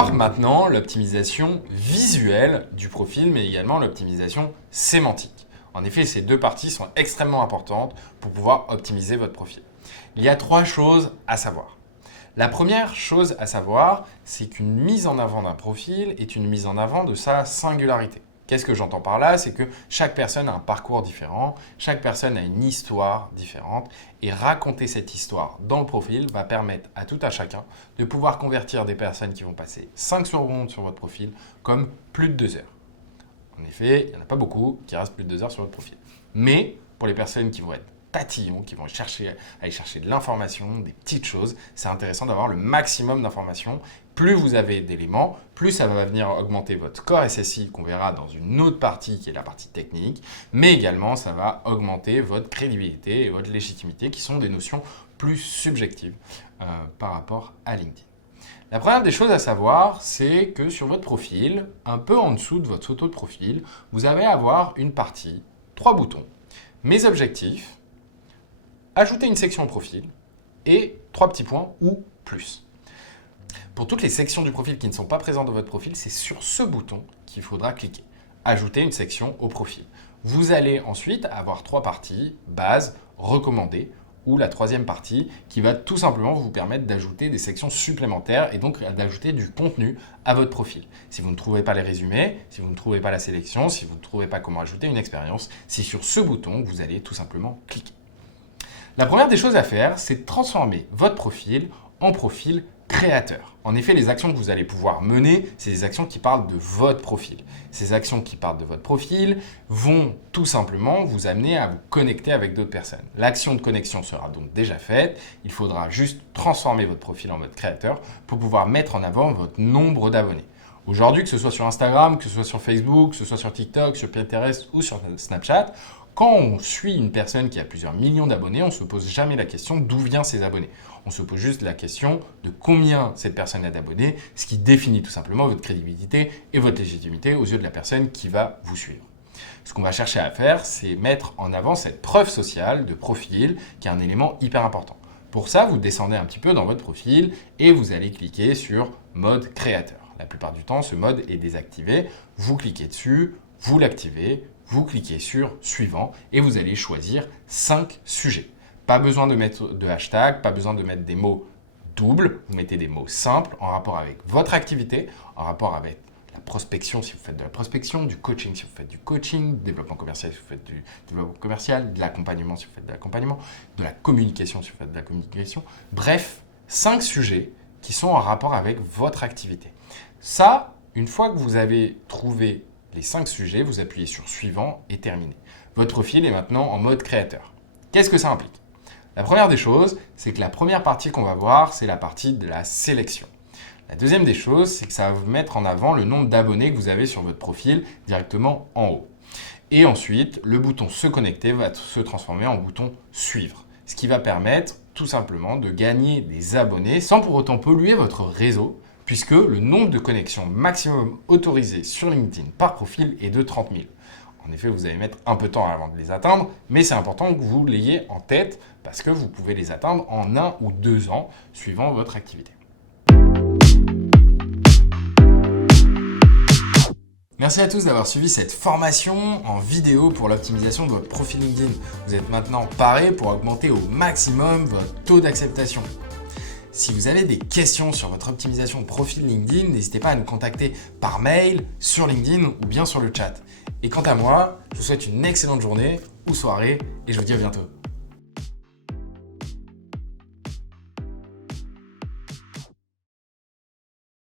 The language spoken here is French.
voir maintenant l'optimisation visuelle du profil, mais également l'optimisation sémantique. En effet, ces deux parties sont extrêmement importantes pour pouvoir optimiser votre profil. Il y a 3 choses à savoir. La première chose à savoir, c'est qu'une mise en avant d'un profil est une mise en avant de sa singularité. Qu'est-ce que j'entends par là? C'est que chaque personne a un parcours différent, chaque personne a une histoire différente et raconter cette histoire dans le profil va permettre à tout à chacun de pouvoir convertir des personnes qui vont passer 5 secondes sur votre profil comme plus de 2 heures. En effet, il n'y en a pas beaucoup qui restent plus de 2 heures sur votre profil. Mais pour les personnes qui vont être tatillons, qui vont aller chercher de l'information, des petites choses, c'est intéressant d'avoir le maximum d'informations. Plus vous avez d'éléments, plus ça va venir augmenter votre score SSI qu'on verra dans une autre partie qui est la partie technique, mais également ça va augmenter votre crédibilité et votre légitimité qui sont des notions plus subjectives par rapport à LinkedIn. La première des choses à savoir, c'est que sur votre profil, un peu en dessous de votre photo de profil, vous allez avoir une partie, 3 boutons, mes objectifs, ajouter une section au profil et 3 petits points ou plus. Pour toutes les sections du profil qui ne sont pas présentes dans votre profil, c'est sur ce bouton qu'il faudra cliquer. Ajouter une section au profil. Vous allez ensuite avoir 3 parties, base, recommandé, ou la 3e partie qui va tout simplement vous permettre d'ajouter des sections supplémentaires et donc d'ajouter du contenu à votre profil. Si vous ne trouvez pas les résumés, si vous ne trouvez pas la sélection, si vous ne trouvez pas comment ajouter une expérience, c'est sur ce bouton que vous allez tout simplement cliquer. La première des choses à faire, c'est de transformer votre profil en profil créateur. En effet, les actions que vous allez pouvoir mener, c'est des actions qui parlent de votre profil. Ces actions qui parlent de votre profil vont tout simplement vous amener à vous connecter avec d'autres personnes. L'action de connexion sera donc déjà faite. Il faudra juste transformer votre profil en mode créateur pour pouvoir mettre en avant votre nombre d'abonnés. Aujourd'hui, que ce soit sur Instagram, que ce soit sur Facebook, que ce soit sur TikTok, sur Pinterest ou sur Snapchat, quand on suit une personne qui a plusieurs millions d'abonnés, on ne se pose jamais la question d'où viennent ses abonnés. On se pose juste la question de combien cette personne a d'abonnés, ce qui définit tout simplement votre crédibilité et votre légitimité aux yeux de la personne qui va vous suivre. Ce qu'on va chercher à faire, c'est mettre en avant cette preuve sociale de profil qui est un élément hyper important. Pour ça, vous descendez un petit peu dans votre profil et vous allez cliquer sur mode créateur. La plupart du temps, ce mode est désactivé. Vous cliquez dessus, vous l'activez, vous cliquez sur suivant et vous allez choisir 5 sujets. Pas besoin de mettre de hashtag, pas besoin de mettre des mots doubles. Vous mettez des mots simples en rapport avec votre activité, en rapport avec la prospection si vous faites de la prospection, du coaching si vous faites du coaching, du développement commercial si vous faites du développement commercial, de l'accompagnement si vous faites de l'accompagnement, de la communication si vous faites de la communication. Bref, 5 sujets qui sont en rapport avec votre activité. Ça, une fois que vous avez trouvé les 5 sujets, vous appuyez sur suivant et terminé. Votre profil est maintenant en mode créateur. Qu'est-ce que ça implique? La première des choses, c'est que la première partie qu'on va voir, c'est la partie de la sélection. La deuxième des choses, c'est que ça va vous mettre en avant le nombre d'abonnés que vous avez sur votre profil directement en haut. Et ensuite, le bouton se connecter va se transformer en bouton suivre, ce qui va permettre tout simplement de gagner des abonnés sans pour autant polluer votre réseau, puisque le nombre de connexions maximum autorisées sur LinkedIn par profil est de 30 000. En effet, vous allez mettre un peu de temps avant de les atteindre, mais c'est important que vous l'ayez en tête parce que vous pouvez les atteindre en 1 ou 2 ans suivant votre activité. Merci à tous d'avoir suivi cette formation en vidéo pour l'optimisation de votre profil LinkedIn. Vous êtes maintenant paré pour augmenter au maximum votre taux d'acceptation. Si vous avez des questions sur votre optimisation de profil LinkedIn, n'hésitez pas à nous contacter par mail, sur LinkedIn ou bien sur le chat. Et quant à moi, je vous souhaite une excellente journée ou soirée et je vous dis à bientôt.